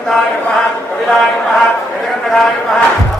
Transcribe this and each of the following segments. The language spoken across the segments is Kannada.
वसंताय नमः कपिलाय नमः गजकर्णकाय नमः।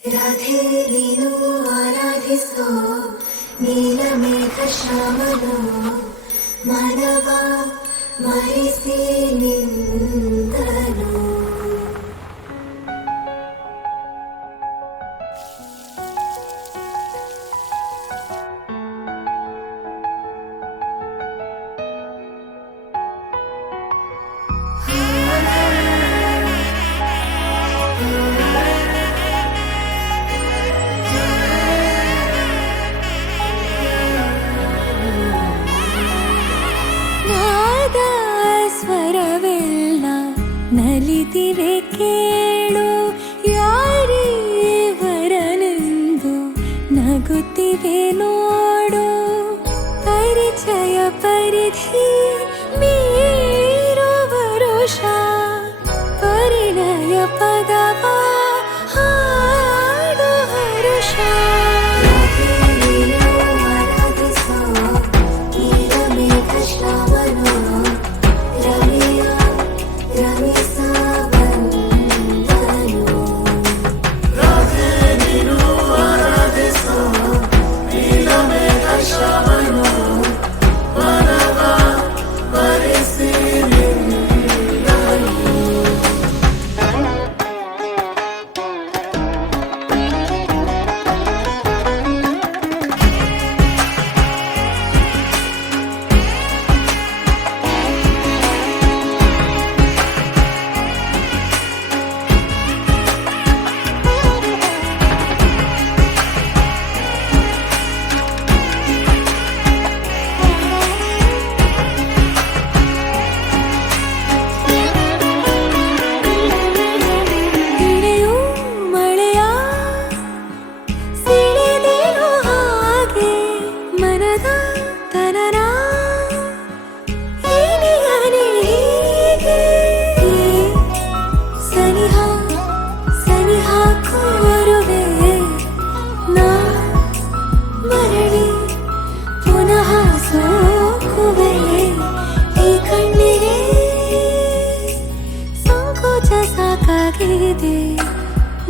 ರಾಧೆ ನೀನು ಆರಾಧಿಸೋ ನೀಲಮೇಘ ಶ್ಯಾಮನೋ ಮಾನವ ಮರಿಸಿ ನಿಂದನು. ನಲಿದಿವೆ ಕೇಳು ಯಾರೀವರನೆಂದು ನಗುತ್ತಿವೆ ನೋಡು. ಪರಿಚಯ ಪರಿಧಿ ಮೀರುವ ವರುಷ ಪರಿಣಯ ಪದವ ಹಾಡು ಹರುಷ. ಆರಾಧಿಸೋ ನೀಲಮೇಘ ಶ್ಯಾಮನೋ ರವಿಯ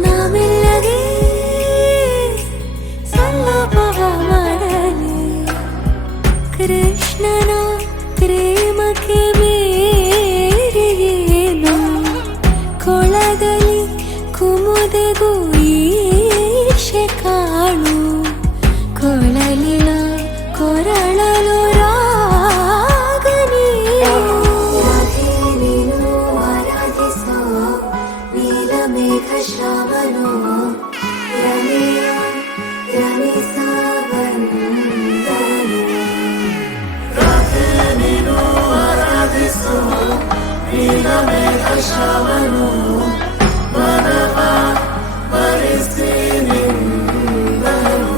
ನಾಮೆಲ್ಲಗೆ ಸಲ್ಲಭವ ಮಾಡಲಿ ಕೃಷ್ಣನ ಪ್ರೇಮಕ್ಕೆ ಮೇರೆಯೇನು ಕೊಳದಲ್ಲಿ ಕುಮುದೆಗೂ ಈಶೆ ಕಾಣು ಕೊಳಲಿನ ಕೊರಳಲು ರಾಗನಿ. ನೀನು ಆರಾಧಿಸೋ ನೀಲಮೇಘ ಶ್ಯಾಮನೋ ರಮಿಯ ರಮಿಸವಂದನು. ರಾಧೆ ನೀನು ಆರಾಧಿಸೋ ನೀಲಮೇಘ ಶ್ಯಾಮನೋ ಮಾನವ ಮರಿಸಿ ನಿಂದನು.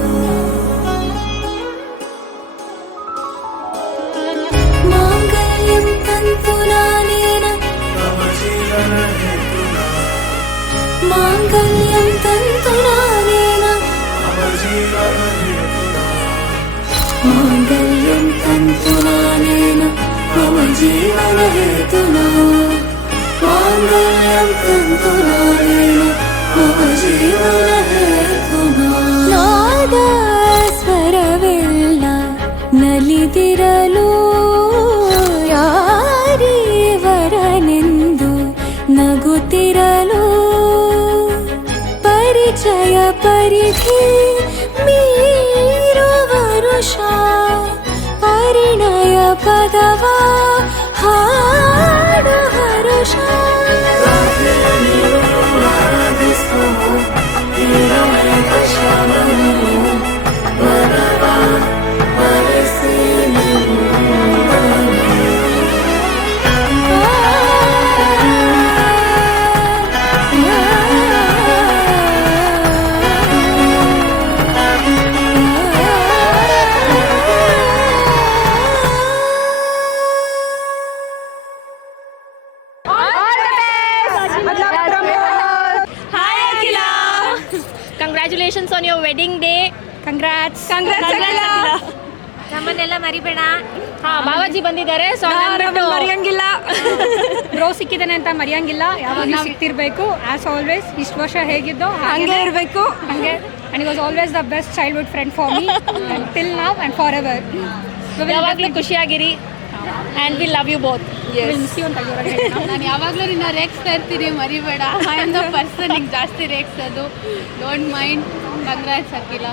ಮಾಂಗಲ್ಯಂ ತಂತುನಾನೇನ ಮಮ ಜೀವನ ಹೇತುನಾ. ಮಾಂಗಲ್ಯಂ ತಂತುನಾನೇನ ಮಮ ಜೀವನ ಹೇತುನಾ. ಮಾಂಗಲ್ಯಂ ತಂತುನಾನೇನ ಮಮ ಜೀವನ ಹೇತುನಾ. ಮಾಂಗಲ್ಯಂ ತಂತುನಾನೇನ ಮಮ ಜೀವನ ಹೇತುನಾ. ನಾದ ಸ್ವರವೆಲ್ಲ ನಲಿದಿರಲು ಯಾರೀವರನೆಂದು ನಗುತ್ತಿರಲು ಪರಿಚಯ ಪರಿಧಿ ಮೀರುವ ವರುಷ ಪರಿಣಯ ಪದವ ಹಾಡು ಹರುಷ. ಶ್ಯಾಮನೋ ಮರಿಬೇಡ. ಬಾವಾಜಿ ಬಂದಿದ್ದಾರೆ. ಸೊ ಮರೆಯಂಗಿಲ್ಲ. ಬ್ರೋ ಸಿಕ್ಕಿದ್ದಾನೆ ಅಂತ ಮರೆಯಂಗಿಲ್ಲ. ಯಾವಾಗಲೂ ಸಿಕ್ತಿರ್ಬೇಕು. ಆಸ್ ಆಲ್ವೇಸ್ ಇಷ್ಟು ವರ್ಷ ಹೇಗಿದ್ದೋ ಹಾಗೆ ಇರಬೇಕು. ಹಾಗೆ and he was always the best childhood friend for me until now and forever. ಯಾವಾಗಲೂ ಖುಷಿಯಾಗಿರಿ. And we love you both. We'll miss you ಅಂತ ಜೋರಾಗಿ ಹೇಳೋಣ. ನಾನು ಯಾವಾಗಲೂ ನಿನ್ನ ರೇಗಿಸ್ತಾ ಇರ್ತೀನಿ, ಮರಿಬೇಡ. ಐ ಆಮ್ ದ ಪರ್ಸನ್ ಜಾಸ್ತಿ ರೇಗಿಸೋದು. Don't mind. ಕಂಗ್ರಾಟ್ಸ್ ಅಖಿಲ.